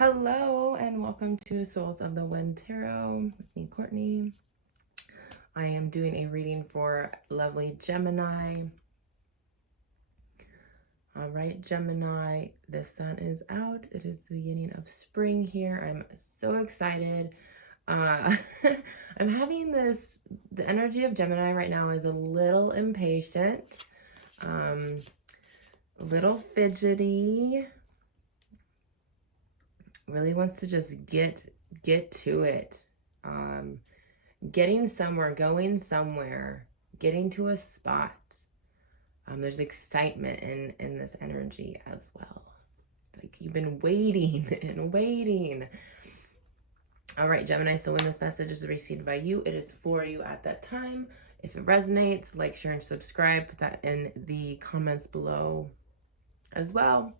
Hello and welcome to Souls of the Wind Tarot with me, Courtney. I am doing a reading for lovely Gemini. All right, Gemini, the sun is out. It is the beginning of spring here. I'm so excited. I'm having the energy of Gemini right now is a little impatient, a little fidgety. Really wants to just get to it. Getting somewhere, going somewhere, getting to a spot. There's excitement in this energy as well. Like you've been waiting and waiting. All right, Gemini, so when this message is received by you, it is for you at that time. If it resonates, like, share, and subscribe. Put that in the comments below as well.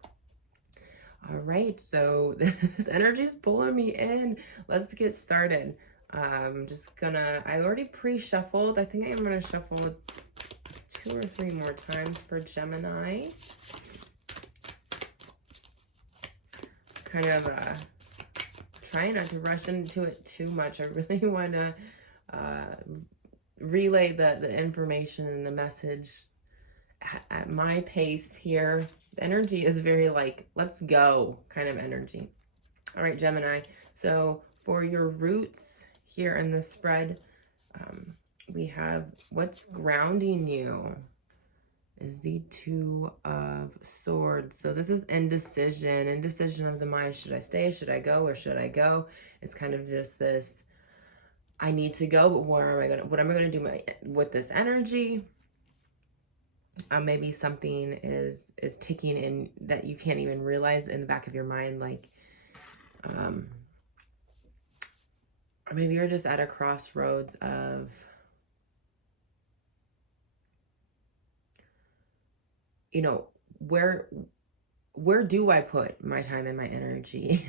All right, so this energy is pulling me in. Let's get started. I already pre-shuffled. I think I'm gonna shuffle 2 or 3 more times for Gemini. Kind of trying not to rush into it too much. I really want to relay the information and the message at my pace here. The energy is very like, let's go kind of energy. All right, Gemini. So for your roots here in the spread, we have what's grounding you is the 2 of Swords. So this is indecision of the mind. Should I stay? Should I go? Or should I go? It's kind of just this, I need to go, but what am I gonna do with this energy? Maybe something is ticking in that you can't even realize in the back of your mind, like, or maybe you're just at a crossroads of, you know, where do I put my time and my energy?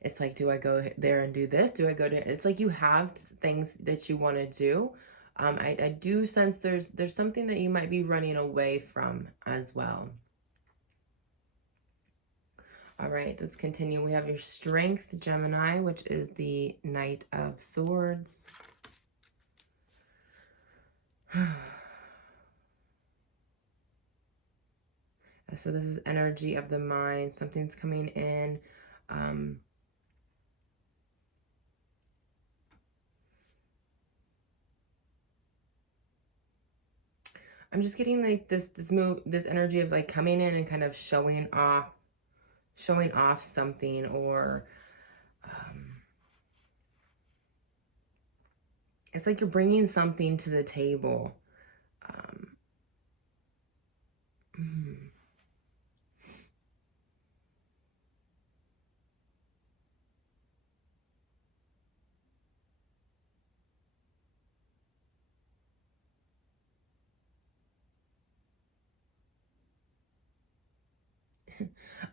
It's like, do I go there and do this? Do I go to, it's like you have things that you want to do. I do sense there's something that you might be running away from as well. All right, let's continue. We have your Strength, Gemini, which is the Knight of Swords. So this is energy of the mind. Something's coming in. I'm just getting like this energy of like coming in and kind of showing off something, or it's like you're bringing something to the table.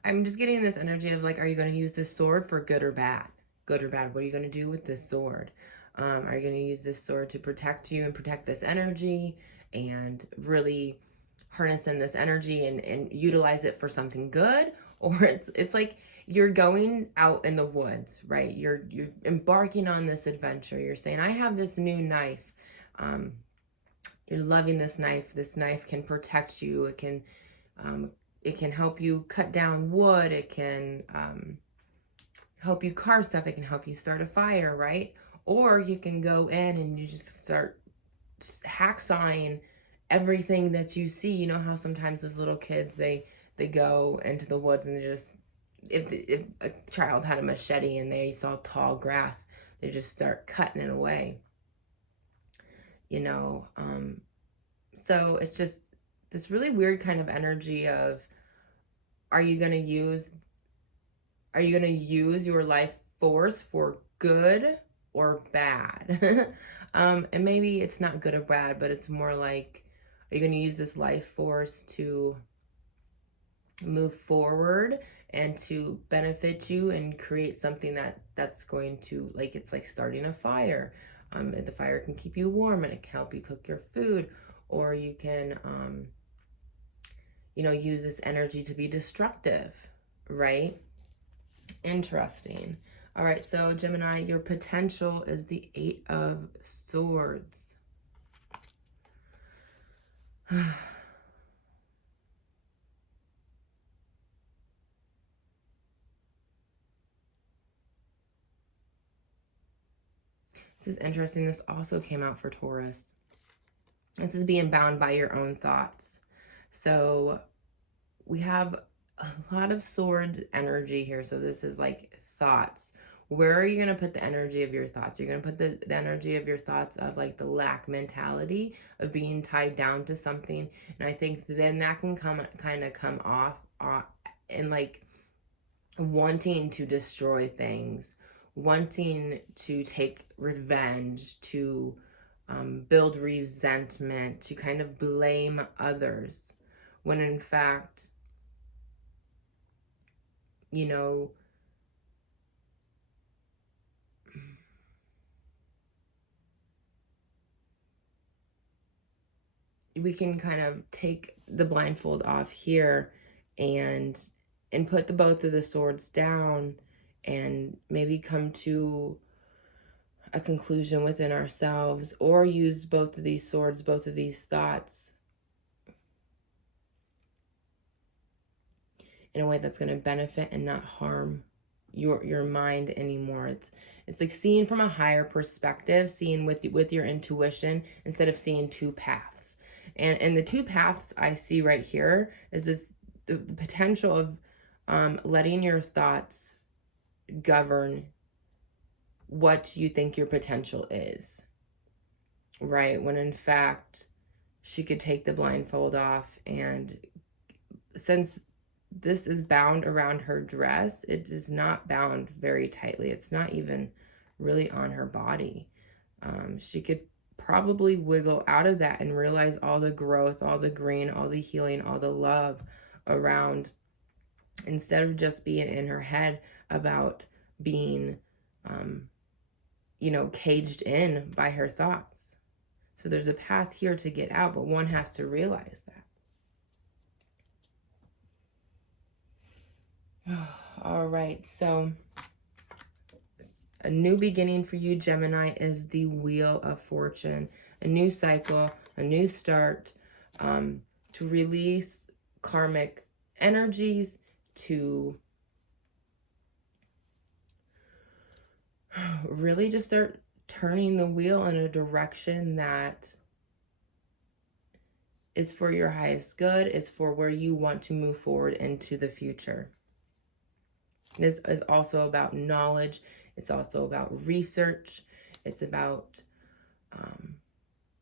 I'm just getting this energy of like, are you going to use this sword for good or bad? Good or bad? What are you going to do with this sword? Are you going to use this sword to protect you and protect this energy and really harness in this energy and utilize it for something good? Or it's like you're going out in the woods, right? You're embarking on this adventure. You're saying, I have this new knife. You're loving this knife. This knife can protect you. It can help you cut down wood. It can help you carve stuff. It can help you start a fire, right? Or you can go in and you just start hacksawing everything that you see. You know how sometimes those little kids, they go into the woods and they just, if a child had a machete and they saw tall grass, they just start cutting it away. You know, so it's just this really weird kind of energy of, are you going to use your life force for good or bad? And maybe it's not good or bad, but it's more like, are you going to use this life force to move forward and to benefit you and create something that's going to, like, it's like starting a fire. The fire can keep you warm and it can help you cook your food, or you can you know, use this energy to be destructive, right? Interesting. All right, so Gemini, your potential is the Eight of Swords. This is interesting. This also came out for Taurus. This is being bound by your own thoughts. So we have a lot of sword energy here. So this is like thoughts. Where are you going to put the energy of your thoughts? You're going to put the energy of your thoughts of like the lack mentality of being tied down to something. And I think then that can come off and like wanting to destroy things, wanting to take revenge, to build resentment, to kind of blame others, when in fact, you know, we can kind of take the blindfold off here and put both of the swords down and maybe come to a conclusion within ourselves, or use both of these swords, both of these thoughts in a way that's going to benefit and not harm your mind anymore. It's like seeing from a higher perspective, seeing with your intuition instead of seeing two paths. And the two paths I see right here is the potential of letting your thoughts govern what you think your potential is, right? When in fact, she could take the blindfold off, and since this is bound around her dress, it is not bound very tightly. It's not even really on her body. She could probably wiggle out of that and realize all the growth, all the green, all the healing, all the love around, instead of just being in her head about being caged in by her thoughts. So there's a path here to get out, but one has to realize that. All right, so a new beginning for you, Gemini, is the Wheel of Fortune. A new cycle, a new start, to release karmic energies, to really just start turning the wheel in a direction that is for your highest good, is for where you want to move forward into the future. This is also about knowledge. It's also about research. It's about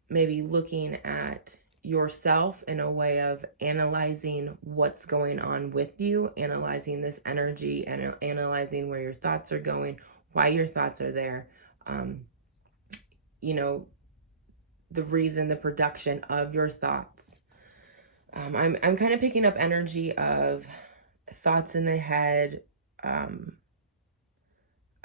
maybe looking at yourself in a way of analyzing what's going on with you, analyzing this energy, and analyzing where your thoughts are going, why your thoughts are there, the reason, the production of your thoughts. I'm kind of picking up energy of thoughts in the head,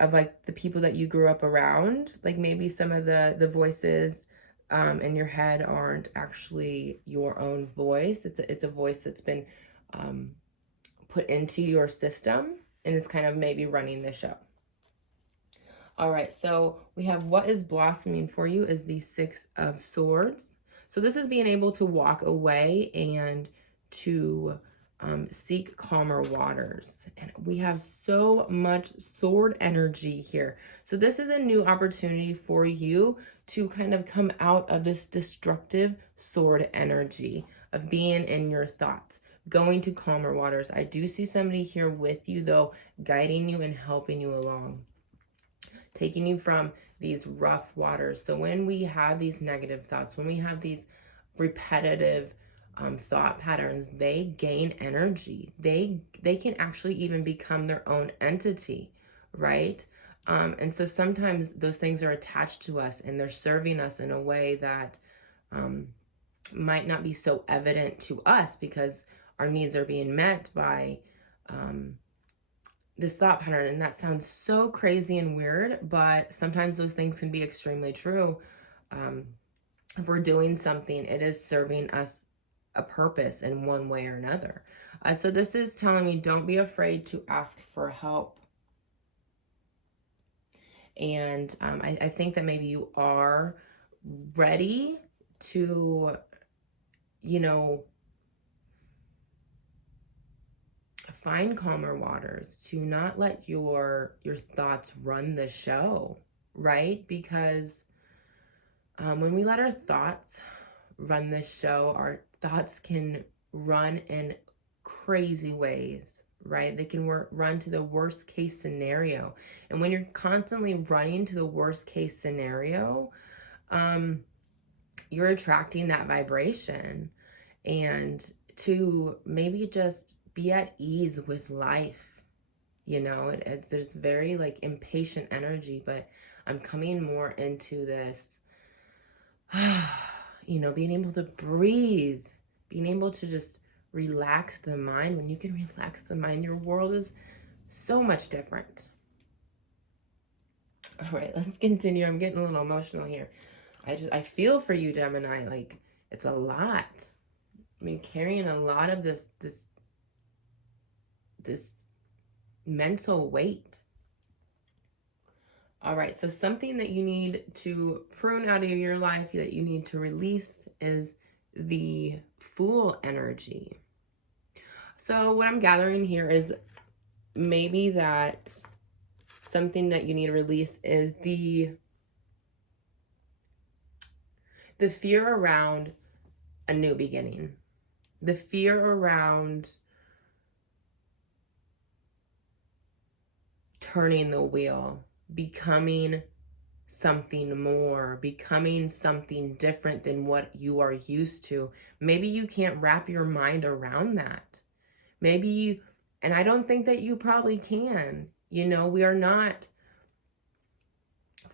of like the people that you grew up around. Like maybe some of the voices in your head aren't actually your own voice. It's a voice that's been put into your system and is kind of maybe running the show. All right, so we have what is blossoming for you is the Six of Swords. So this is being able to walk away and to seek calmer waters. And we have so much sword energy here. So this is a new opportunity for you to kind of come out of this destructive sword energy of being in your thoughts, going to calmer waters. I do see somebody here with you, though, guiding you and helping you along, taking you from these rough waters. So when we have these negative thoughts, when we have these repetitive thought patterns, they gain energy. They can actually even become their own entity, right? And so sometimes those things are attached to us and they're serving us in a way that might not be so evident to us because our needs are being met by this thought pattern. And that sounds so crazy and weird, but sometimes those things can be extremely true. If we're doing something, it is serving us a purpose in one way or another. So this is telling me don't be afraid to ask for help. And I think that maybe you are ready to, you know, find calmer waters, to not let your thoughts run the show, right? Because when we let our thoughts run the show, our thoughts can run in crazy ways, right? They can run to the worst case scenario. And when you're constantly running to the worst case scenario, you're attracting that vibration. And to maybe just be at ease with life, you know, there's very like impatient energy, but I'm coming more into this, you know, being able to breathe, being able to just relax the mind. When you can relax the mind, your world is so much different. All right, let's continue. I'm getting a little emotional here. I feel for you, Gemini. Like, it's a lot. I mean, carrying a lot of this mental weight. All right, so something that you need to prune out of your life, that you need to release, is the Fool energy. So what I'm gathering here is maybe that something that you need to release is the fear around a new beginning. The fear around turning the wheel, becoming something more, becoming something different than what you are used to. Maybe you can't wrap your mind around that. Maybe you, and I don't think that you probably can. You know, we are not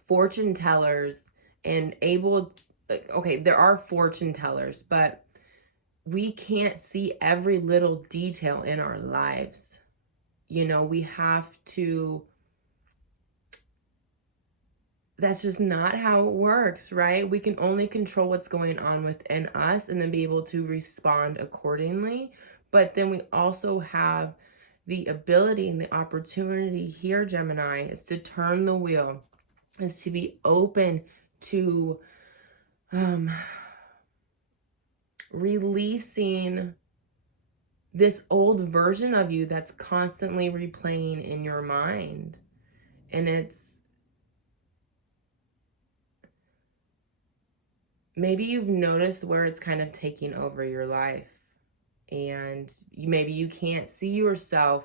fortune tellers and able, okay, there are fortune tellers, but we can't see every little detail in our lives. You know, we have to, that's just not how it works, right? We can only control what's going on within us and then be able to respond accordingly. But then we also have the ability and the opportunity here, Gemini, is to turn the wheel, is to be open to releasing this old version of you that's constantly replaying in your mind. And it's, maybe you've noticed where it's kind of taking over your life, and maybe you can't see yourself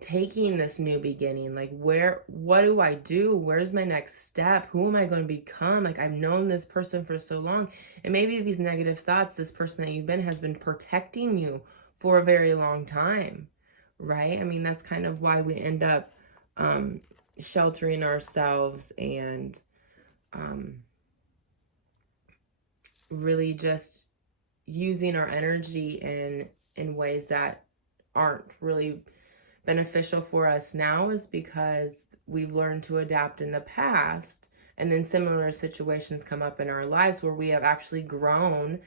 taking this new beginning. Like, what do I do? Where's my next step? Who am I going to become? Like, I've known this person for so long, and maybe these negative thoughts, this person that you've been, has been protecting you for a very long time, right? I mean, that's kind of why we end up sheltering ourselves and really just using our energy in ways that aren't really beneficial for us now, is because we've learned to adapt in the past, and then similar situations come up in our lives where we have actually grown,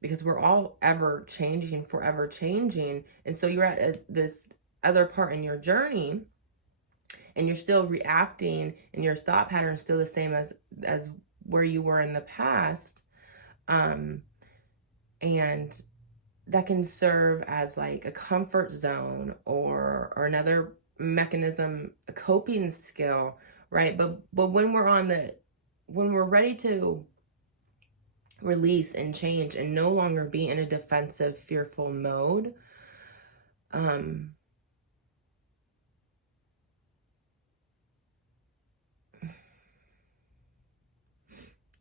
because we're all ever changing, forever changing. And so you're at this other part in your journey, and you're still reacting, and your thought pattern is still the same as where you were in the past, and that can serve as like a comfort zone or another mechanism, a coping skill, right? But when we're ready to release and change and no longer be in a defensive, fearful mode,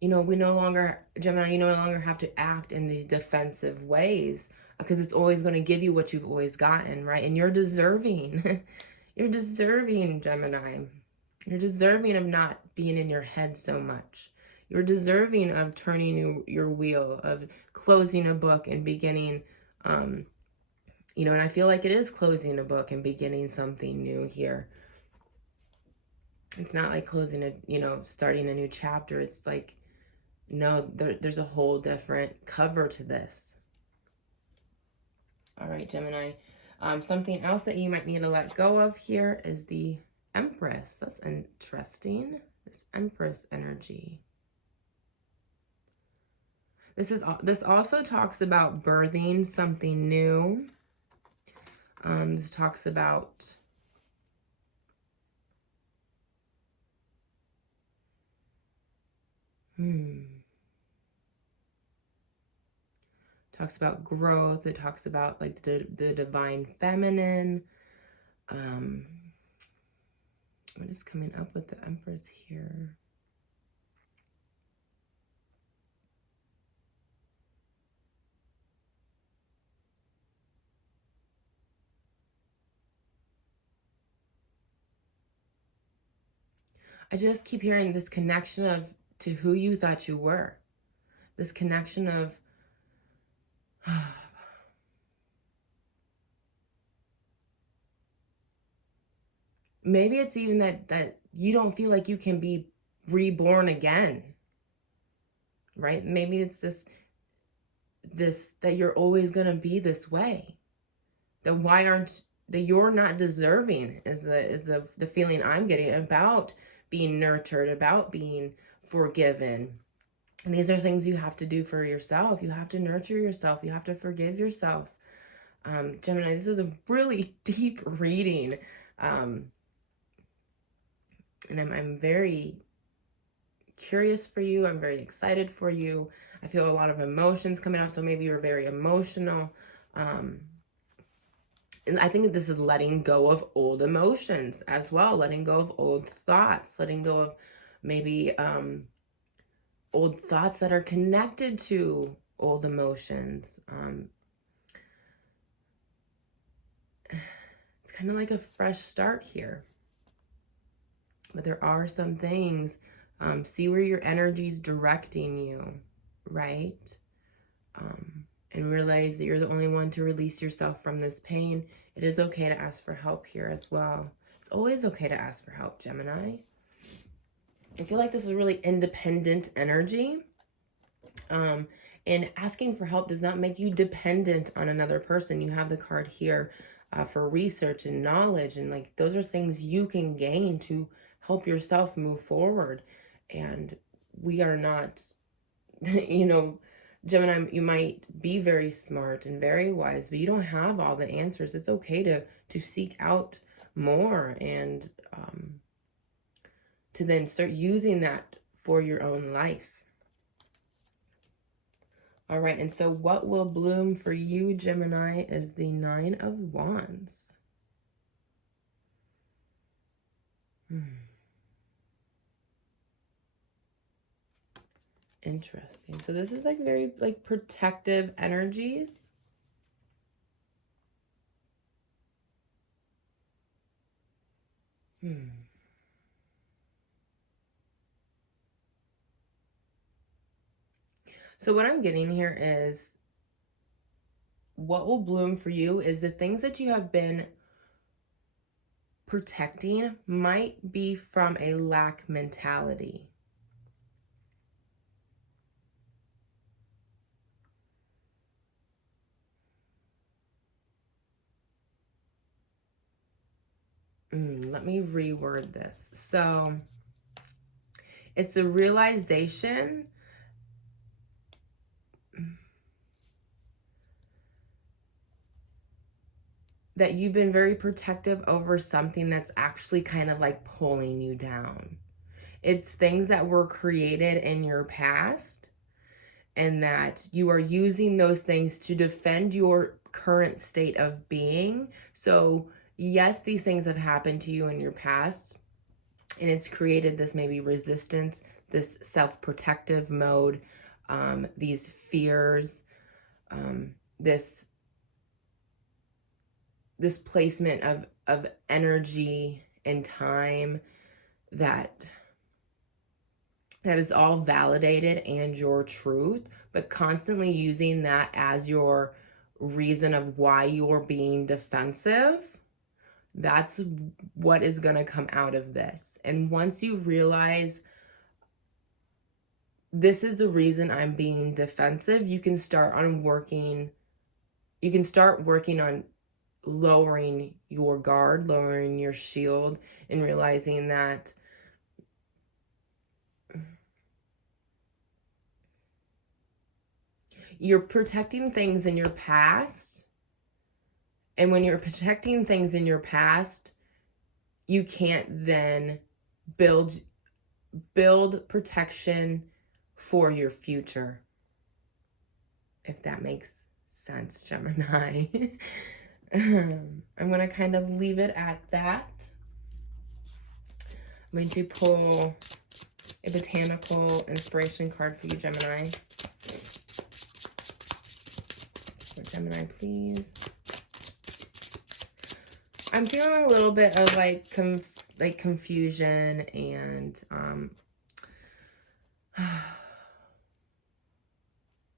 you know, we no longer, Gemini, you no longer have to act in these defensive ways, because it's always going to give you what you've always gotten, right? And you're deserving. You're deserving, Gemini. You're deserving of not being in your head so much. You're deserving of turning your wheel, of closing a book and beginning, you know, and I feel like it is closing a book and beginning something new here. It's not like closing a, you know, starting a new chapter. It's like, no, there's a whole different cover to this. All right, Gemini. Something else that you might need to let go of here is the Empress. That's interesting. This Empress energy. This also talks about birthing something new. This talks about talks about growth. It talks about like the divine feminine. What is coming up with the Empress here? I just keep hearing this connection of to who you thought you were. This connection of maybe it's even that you don't feel like you can be reborn again. Right? Maybe it's this that you're always going to be this way. That you're not deserving is the feeling I'm getting about being nurtured, about being forgiven. And these are things you have to do for yourself. You have to nurture yourself. You have to forgive yourself. Gemini, this is a really deep reading. And I'm very curious for you. I'm very excited for you. I feel a lot of emotions coming out. So maybe you're very emotional. And I think this is letting go of old emotions as well. Letting go of old thoughts. Letting go of maybe old thoughts that are connected to old emotions. It's kind of like a fresh start here. But there are some things, see where your energy's directing you, right? And realize that you're the only one to release yourself from this pain. It is okay to ask for help here as well. It's always okay to ask for help, Gemini. I feel like this is a really independent energy. And asking for help does not make you dependent on another person. You have the card here for research and knowledge. And like those are things you can gain to help yourself move forward. And we are not, you know, Gemini, you might be very smart and very wise, but you don't have all the answers. It's okay to seek out more and to then start using that for your own life. All right, and so what will bloom for you, Gemini, is the Nine of Wands. Interesting. So this is like very like protective energies. So what I'm getting here is what will bloom for you is the things that you have been protecting might be from a lack mentality. Let me reword this. So it's a realization that you've been very protective over something that's actually kind of like pulling you down. It's things that were created in your past and that you are using those things to defend your current state of being. So yes, these things have happened to you in your past and it's created this maybe resistance, this self-protective mode, these fears, this placement of energy and time that is all validated and your truth, but constantly using that as your reason of why you're being defensive. That's what is going to come out of this. And once you realize this is the reason I'm being defensive, you can start working on lowering your guard, lowering your shield, and realizing that you're protecting things in your past. And when you're protecting things in your past, you can't then build protection for your future. If that makes sense, Gemini. I'm going to kind of leave it at that. I'm going to pull a botanical inspiration card for you, Gemini. For Gemini, please. I'm feeling a little bit of like confusion and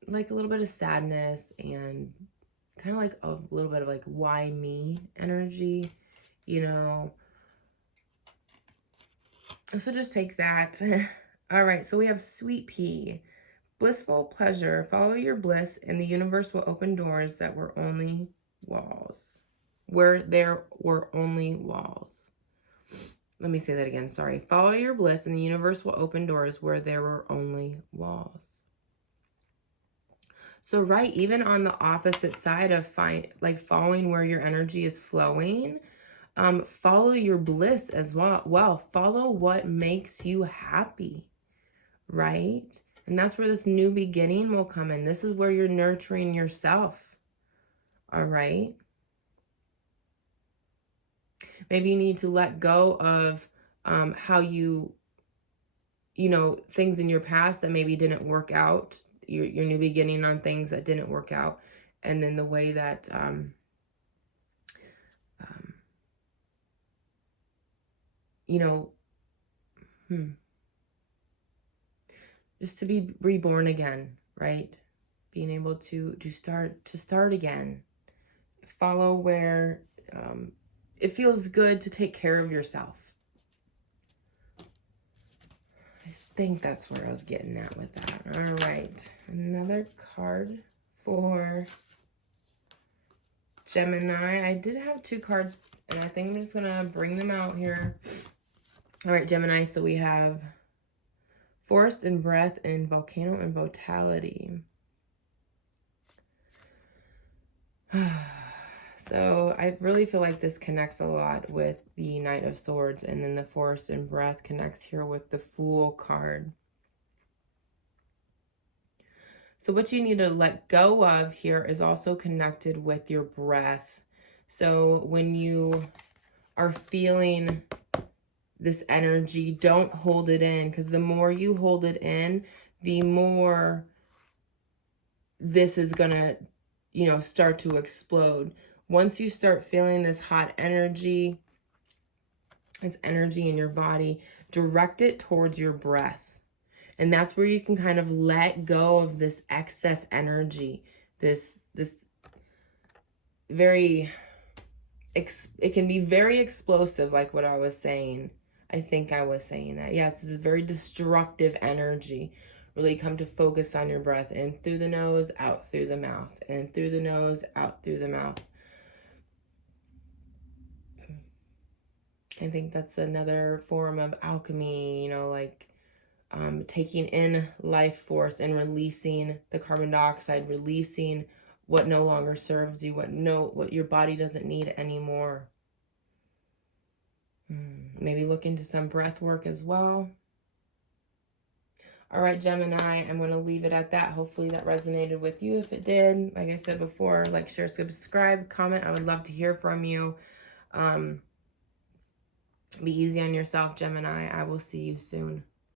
like a little bit of sadness and kind of like a little bit of like why me energy, you know. So just take that. All right, so we have Sweet Pea. Blissful pleasure. Follow your bliss and the universe will open doors that were only walls. Where there were only walls. Let me say that again, sorry. Follow your bliss and the universe will open doors where there were only walls. So right, even on the opposite side of following where your energy is flowing, follow your bliss as well. Follow what makes you happy, right? And that's where this new beginning will come in. This is where you're nurturing yourself, all right? Maybe you need to let go of how you know, things in your past that maybe didn't work out. Your new beginning on things that didn't work out. And then the way that you know, just to be reborn again, right? Being able to start again. Follow where it feels good to take care of yourself. I think that's where I was getting at with that. All right, another card for Gemini. I did have 2 cards, and I think I'm just gonna bring them out here. All right, Gemini, so we have Forest and Breath and Volcano and Vitality. So I really feel like this connects a lot with the Knight of Swords, and then the Forest and Breath connects here with the Fool card. So what you need to let go of here is also connected with your breath. So when you are feeling this energy, don't hold it in, because the more you hold it in, the more this is gonna, you know, start to explode. Once you start feeling this hot energy, this energy in your body, direct it towards your breath. And that's where you can kind of let go of this excess energy, this very, it can be very explosive, like what I was saying. I think I was saying that. Yes, this is very destructive energy. Really come to focus on your breath. In through the nose, out through the mouth. In through the nose, out through the mouth. I think that's another form of alchemy, you know, like taking in life force and releasing the carbon dioxide, releasing what no longer serves you, what your body doesn't need anymore. Maybe look into some breath work as well. All right, Gemini, I'm going to leave it at that. Hopefully that resonated with you. If it did, like I said before, like, share, subscribe, comment. I would love to hear from you. Be easy on yourself, Gemini. I will see you soon.